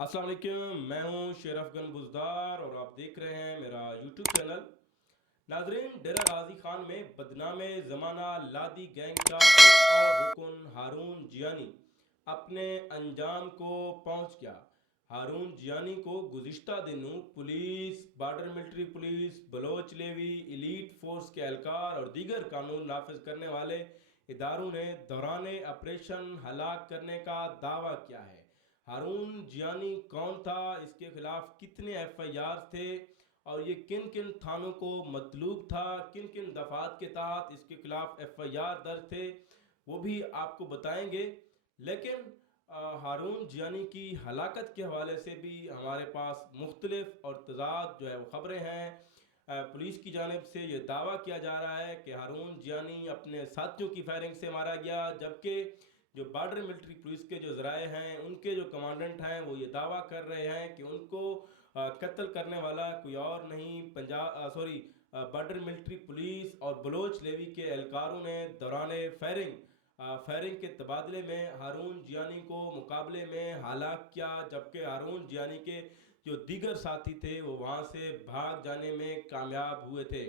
अस्सलाम वालेकुम, मैं हूं शेर अफगन बुजदार और आप देख रहे हैं मेरा यूट्यूब चैनल। नाजरीन, डेरा गाजी खान में बदनाम ज़माना लादी गैंग का एक और रुकन हारून जियानी अपने अंजाम को पहुंच गया। हारून जियानी को गुज़िश्ता दिनों police, border military police, Baloch levy, elite force के एहलकार और दीगर कानून नाफिज करने वाले इदारों ने दौरान ऑपरेशन हलाक करने का दावा किया है। हारून जियानी कौन था, इसके खिलाफ कितने एफआईआर थे और ये किन किन थानों को मतलूब था, किन किन दफात के तहत इसके खिलाफ एफआईआर दर्ज थे, वो भी आपको बताएंगे। लेकिन हारून जियानी की हलाकत के हवाले से भी हमारे पास मुख्तलिफ और तजाद जो है वो ख़बरें हैं। पुलिस की जानब से ये दावा किया जा रहा है कि हारून जियानी अपने साथियों की फायरिंग से मारा गया, जबकि जो बॉर्डर मिलिट्री पुलिस के जो ज़राए हैं, उनके जो कमांडेंट हैं, वो ये दावा कर रहे हैं कि उनको कत्ल करने वाला कोई और नहीं, बॉर्डर मिलिट्री पुलिस और बलोच लेवी के एहलकारों ने दौरान फायरिंग के तबादले में हारून जियानी को मुकाबले में हलाक किया, जबकि हारून जियानी के जो दीगर साथी थे वो वहाँ से भाग जाने में कामयाब हुए थे।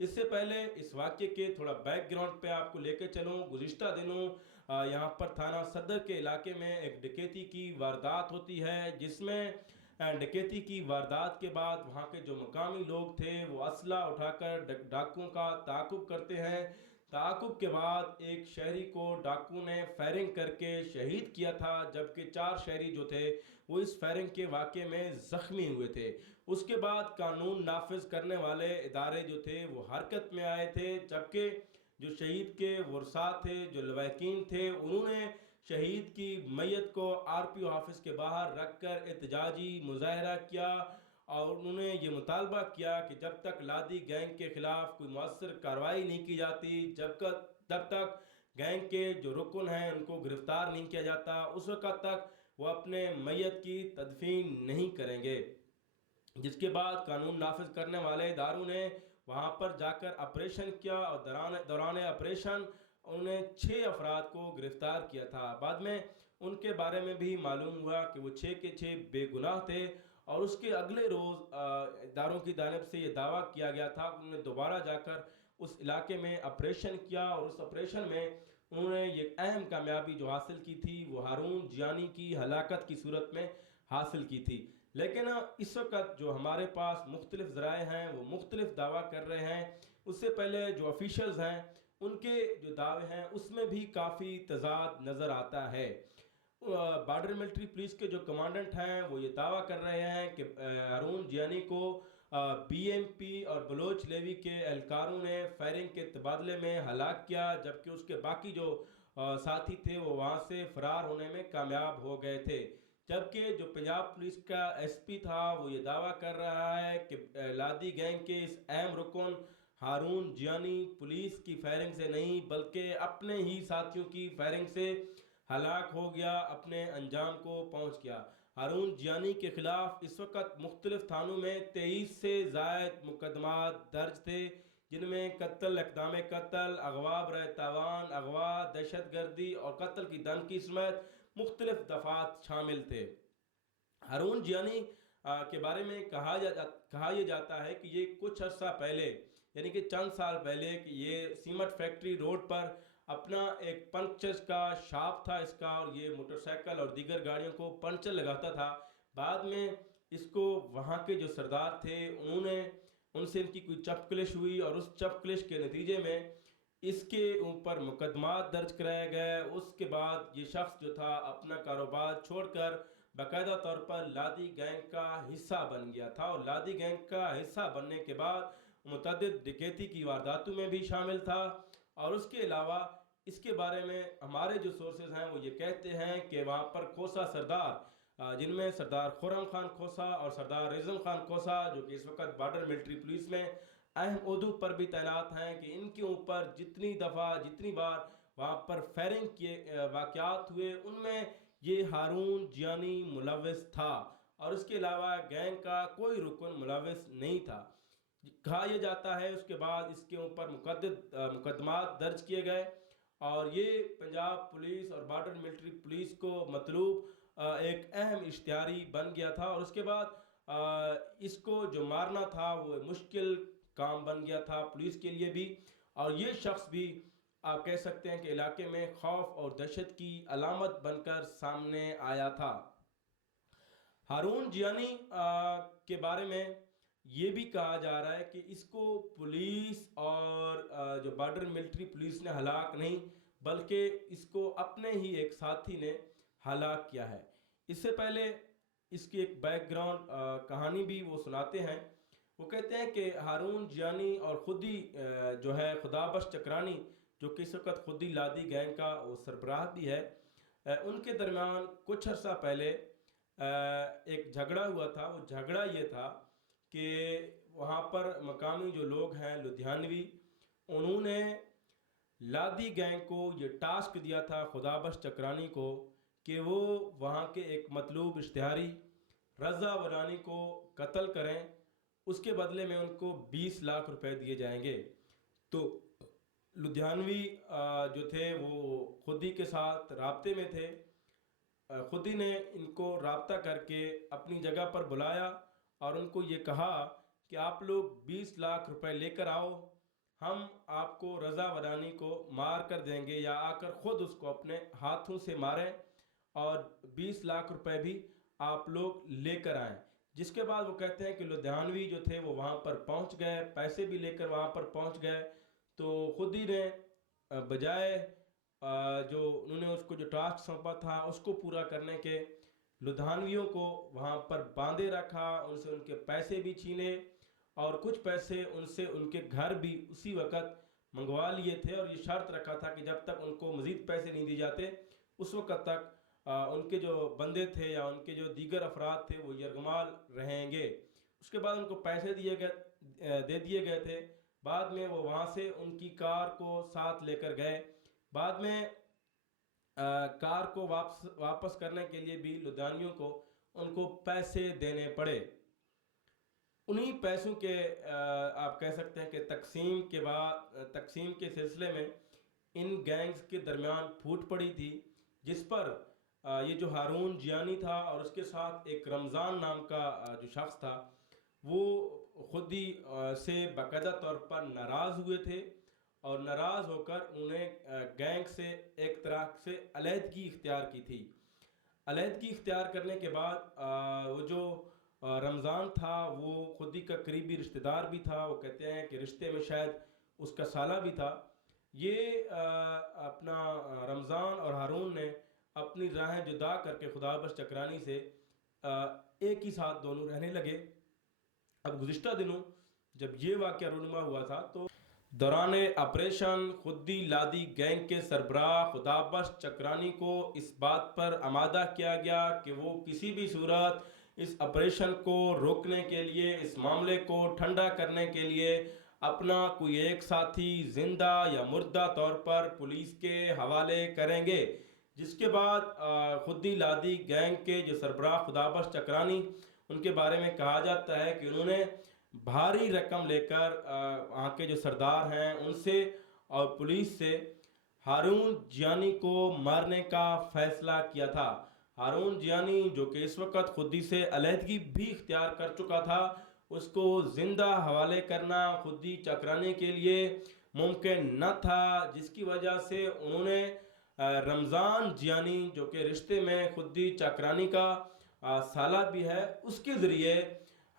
इससे पहले इस वाक़े के थोड़ा बैकग्राउंड पे आपको लेकर चलूँ। गुज़िश्ता दिनों यहाँ पर थाना सदर के इलाके में एक डकैती की वारदात होती है, जिसमें डकैती की वारदात के बाद वहाँ के जो मकामी लोग थे वो असला उठाकर डाकुओं का ताक़ुब करते हैं। ताक़ुब के बाद एक शहरी को डाकू ने फायरिंग करके शहीद किया था, जबकि 4 शहरी जो थे वो इस फायरिंग के वाक़े में ज़ख्मी हुए थे। उसके बाद कानून नाफिज करने वाले इदारे जो थे वो हरकत में आए थे, जबकि जो शहीद के वर्सा थे, जो लवाकिन थे, उन्होंने शहीद की मैयत को आरपीओ ऑफिस के बाहर रखकर एहतजाजी मुजाहरा किया और उन्होंने ये मुतालबा किया कि जब तक लादी गैंग के खिलाफ कोई मौसर कार्रवाई नहीं की जाती, तब तक गैंग के जो रुकन हैं उनको गिरफ्तार नहीं किया जाता, उस वक्त तक वो अपने मैयत की तदफीन नहीं करेंगे। जिसके बाद कानून नाफिज करने वाले इदारों ने वहाँ पर जाकर ऑपरेशन किया और दौरान ऑपरेशन उन्होंने 6 अफराद को गिरफ्तार किया था। बाद में उनके बारे में भी मालूम हुआ कि वो 6 के 6 बेगुनाह थे और उसके अगले रोज़ इदारों की जानब से ये दावा किया गया था कि उन्होंने दोबारा जाकर उस इलाके में ऑपरेशन किया और उस ऑपरेशन में उन्होंने ये अहम कामयाबी जो हासिल की थी वो हारून जियानी की हलाकत की सूरत में हासिल की थी। लेकिन इस वक्त जो हमारे पास मुख्तलिफ ज़राए हैं वो मुख्तलिफ दावा कर रहे हैं। उससे पहले जो ऑफिशल्स हैं उनके जो दावे हैं उसमें भी काफ़ी तजाद नज़र आता है। बॉर्डर मिलिट्री पुलिस के जो कमांडेंट हैं वो ये दावा कर रहे हैं कि हारून जियानी को बीएमपी और बलोच लेवी के एहलकारों ने फायरिंग के तबादले में हलाक किया, जबकि उसके बाकी जो साथी थे वो वहाँ से फरार होने में कामयाब हो गए थे। जबकि जो पंजाब पुलिस का एसपी था वो ये दावा कर रहा है कि लादी गैंग के इस अहम रुकन हारून जियानी पुलिस की फायरिंग से नहीं बल्कि अपने ही साथियों की फायरिंग से हलाक हो गया, अपने अंजाम को पहुंच गया। हारून जियानी के खिलाफ इस वक्त मुख्तलिफ थानों में 23 से ज़ायद मुकदमात दर्ज थे, जिनमें कत्ल, इक़दाम कत्ल, अगवा बरए तावान, अगवा, दहशत गर्दी और कत्ल की धमकी समेत मुख्तलिफ दफात शामिल थे। हारून जियानी के बारे में कहा यह जाता है कि ये कुछ अर्सा पहले, यानी कि चंद साल पहले, कि ये सीमेंट फैक्ट्री रोड पर अपना एक पंक्चर का शॉप था इसका और ये मोटरसाइकिल और दीगर गाड़ियों को पंचर लगाता था। बाद में इसको वहाँ के जो सरदार थे उन्होंने उनसे इनकी कोई चपकलिश हुई और उस चपकलिश के नतीजे में इसके ऊपर मुकदमा दर्ज कराया गया। उसके बाद ये शख्स जो था अपना कारोबार छोड़कर बाकायदा तौर पर लादी गैंग का हिस्सा बन गया था और लादी गैंग का हिस्सा बनने के बाद मुतअद्दिद डकैती की वारदातों में भी शामिल था। और उसके अलावा इसके बारे में हमारे जो सोर्सेज हैं वो ये कहते हैं कि वहाँ पर खोसा सरदार, जिनमें सरदार खुर्रम खान खोसा और सरदार रिजम खान खोसा, जो कि इस वक्त बॉर्डर मिलिट्री पुलिस में अहम ओहदों पर भी तैनात हैं, कि इनके ऊपर जितनी बार वहाँ पर फायरिंग किए वाक़यात हुए उनमें ये हारून जियानी मुलविस था और इसके अलावा गैंग का कोई रुकन मुलविस नहीं था। कहा यह जाता है उसके बाद इसके ऊपर मुकदमा दर्ज किए गए और ये पंजाब पुलिस और बॉर्डर मिलिट्री पुलिस को मतलूब ایک اہم اشتہاری بن گیا تھا، اور اس کے بعد اس کو جو مارنا تھا وہ مشکل کام بن گیا تھا پولیس کے لیے بھی، اور یہ شخص بھی آپ کہہ سکتے ہیں کہ علاقے میں خوف اور دہشت کی علامت بن کر سامنے آیا تھا۔ ہارون جیانی کے بارے میں یہ بھی کہا جا رہا ہے کہ اس کو پولیس اور جو بارڈر ملٹری پولیس نے ہلاک نہیں، بلکہ اس کو اپنے ہی ایک ساتھی نے ہلاک کیا ہے۔ اس سے پہلے اس کی ایک بیک گراؤنڈ کہانی بھی وہ سناتے ہیں۔ وہ کہتے ہیں کہ ہارون جیانی اور خودی جو ہے خدابخش چکرانی، جو کہ اس وقت خودی لادی گینگ کا وہ سربراہ بھی ہے، ان کے درمیان کچھ عرصہ پہلے ایک جھگڑا ہوا تھا۔ وہ جھگڑا یہ تھا کہ وہاں پر مقامی جو لوگ ہیں لدھیانوی، انہوں نے لادی گینگ کو یہ ٹاسک دیا تھا خدابخش چکرانی کو کہ وہ وہاں کے ایک مطلوب اشتہاری رضا ولانی کو قتل کریں، اس کے بدلے میں ان کو 20 لاکھ روپے دیے جائیں گے۔ تو لدھیانوی جو تھے وہ خودی کے ساتھ رابطے میں تھے، خودی نے ان کو رابطہ کر کے اپنی جگہ پر بلایا اور ان کو یہ کہا کہ آپ لوگ 20 لاکھ روپے لے کر آؤ، ہم آپ کو رضا ولانی کو مار کر دیں گے، یا آ کر خود اس کو اپنے ہاتھوں سے ماریں، اور 20 لاکھ روپے بھی آپ لوگ لے کر آئیں۔ جس کے بعد وہ کہتے ہیں کہ لدھیانوی جو تھے وہ وہاں پر پہنچ گئے، پیسے بھی لے کر وہاں پر پہنچ گئے۔ تو خودی نے بجائے جو انہوں نے اس کو جو ٹاسک سونپا تھا اس کو پورا کرنے کے، لدھیانویوں کو وہاں پر باندھے رکھا، ان سے ان کے پیسے بھی چھینے، اور کچھ پیسے ان سے ان کے گھر بھی اسی وقت منگوا لیے تھے، اور یہ شرط رکھا تھا کہ جب تک ان کو مزید پیسے نہیں دیے جاتے اس وقت تک ان کے جو بندے تھے یا ان کے جو دیگر افراد تھے وہ یرغمال رہیں گے۔ اس کے بعد ان کو پیسے دے دیے گئے تھے۔ بعد میں وہ وہاں سے ان کی کار کو ساتھ لے کر گئے۔ بعد میں کار کو واپس کرنے کے لیے بھی لدھیانویوں کو ان کو پیسے دینے پڑے۔ انہی پیسوں کے آپ کہہ سکتے ہیں کہ تقسیم کے سلسلے میں ان گینگز کے درمیان پھوٹ پڑی تھی، جس پر یہ جو ہارون جیانی تھا اور اس کے ساتھ ایک رمضان نام کا جو شخص تھا، وہ خودی سے باقاعدہ طور پر ناراض ہوئے تھے، اور ناراض ہو کر انہوں نے گینگ سے ایک طرح سے علیحدگی اختیار کی تھی۔ علیحدگی اختیار کرنے کے بعد وہ جو رمضان تھا وہ خودی کا قریبی رشتہ دار بھی تھا، وہ کہتے ہیں کہ رشتے میں شاید اس کا سالہ بھی تھا۔ یہ اپنا رمضان اور ہارون نے اپنی راہیں جدا کر کے خدابخش چکرانی سے ایک ہی ساتھ دونوں رہنے لگے۔ اب گزشتہ دنوں جب یہ واقعہ رونما ہوا تھا تو دوران آپریشن خودی لادی گینگ کے سربراہ خدابخش چکرانی کو اس بات پر آمادہ کیا گیا کہ وہ کسی بھی صورت اس آپریشن کو روکنے کے لیے، اس معاملے کو ٹھنڈا کرنے کے لیے اپنا کوئی ایک ساتھی زندہ یا مردہ طور پر پولیس کے حوالے کریں گے۔ جس کے بعد خودی لادی گینگ کے جو سربراہ خدابخش چکرانی، ان کے بارے میں کہا جاتا ہے کہ انہوں نے بھاری رقم لے کر وہاں کے جو سردار ہیں ان سے اور پولیس سے ہارون جیانی کو مارنے کا فیصلہ کیا تھا۔ ہارون جیانی جو کہ اس وقت خودی سے علیحدگی بھی اختیار کر چکا تھا، اس کو زندہ حوالے کرنا خودی چکرانی کے لیے ممکن نہ تھا، جس کی وجہ سے انہوں نے رمضان جیانی جو کہ رشتے میں خودی چکرانی کا سالہ بھی ہے، اس کے ذریعے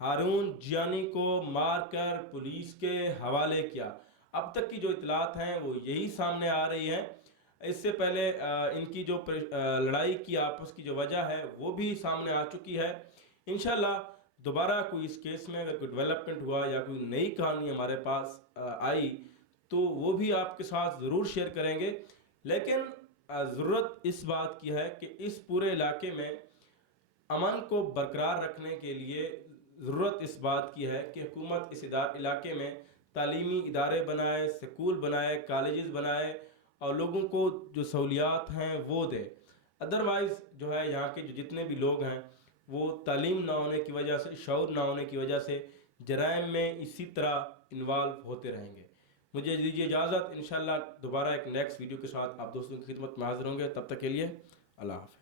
ہارون جیانی کو مار کر پولیس کے حوالے کیا۔ اب تک کی جو اطلاعات ہیں وہ یہی سامنے آ رہی ہیں۔ اس سے پہلے ان کی جو لڑائی کی آپس کی جو وجہ ہے وہ بھی سامنے آ چکی ہے۔ انشاءاللہ دوبارہ کوئی اس کیس میں اگر کوئی ڈیولپمنٹ ہوا یا کوئی نئی کہانی ہمارے پاس آئی تو وہ بھی آپ کے ساتھ ضرور شیئر کریں گے، لیکن ضرورت اس بات کی ہے کہ اس پورے علاقے میں امن کو برقرار رکھنے کے لیے ضرورت اس بات کی ہے کہ حکومت اس علاقے میں تعلیمی ادارے بنائے، سکول بنائے، کالجز بنائے، اور لوگوں کو جو سہولیات ہیں وہ دے۔ ادروائز جو ہے یہاں کے جو جتنے بھی لوگ ہیں وہ تعلیم نہ ہونے کی وجہ سے، شعور نہ ہونے کی وجہ سے جرائم میں اسی طرح انوالو ہوتے رہیں گے۔ مجھے دیجیے اجازت، انشاءاللہ دوبارہ ایک نیکسٹ ویڈیو کے ساتھ آپ دوستوں کی خدمت میں حاضر ہوں گے۔ تب تک کے لیے اللہ حافظ۔